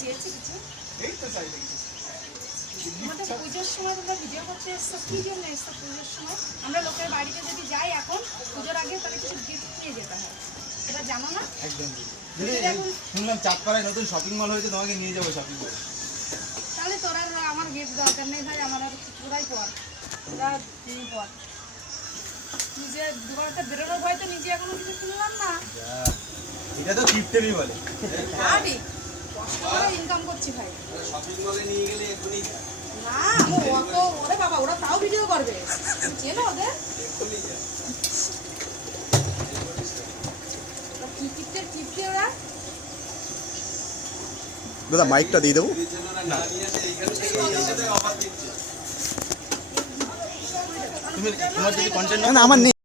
চেয়েছি কিছু আমাদের পুজোর সময় তোমরা ভিডিও করতে এসছো কি জন্য এসছো পুজোর সময়? আমরা লোকের বাড়িতে যদি যাই এখন পুজোর আগে তাহলে কিছু গিফট নিয়ে যেতে হয়, এটা জানো না? একদম শুনলাম চাঁদপাড়ায় নতুন শপিং মল হয়েছে, তোমাকে নিয়ে যাবো শপিং মল। তাহলে তোরা আমার গিফট দরকার নেই ভাই, আমার আর পুরাই পর তোরা পর নিজে দুবারটা বেরোনোর ভয় তো নিজে এখনো কিছু কিনলাম না। এটা তো গিফটেরই বলে। আরে কষ্ট করে ইনকাম করছি ভাই। শপিং মলে নিয়ে গেলে এখনই না আমি অত ওরে বাবা ওরা তাও ভিডিও করবে, চেনো ওদের? কি কিপ্টে ওরা। দাদা মাইকটা দিয়ে দেবো। তুমি তোমার যদি কন্টেন্ট না আমার নেই।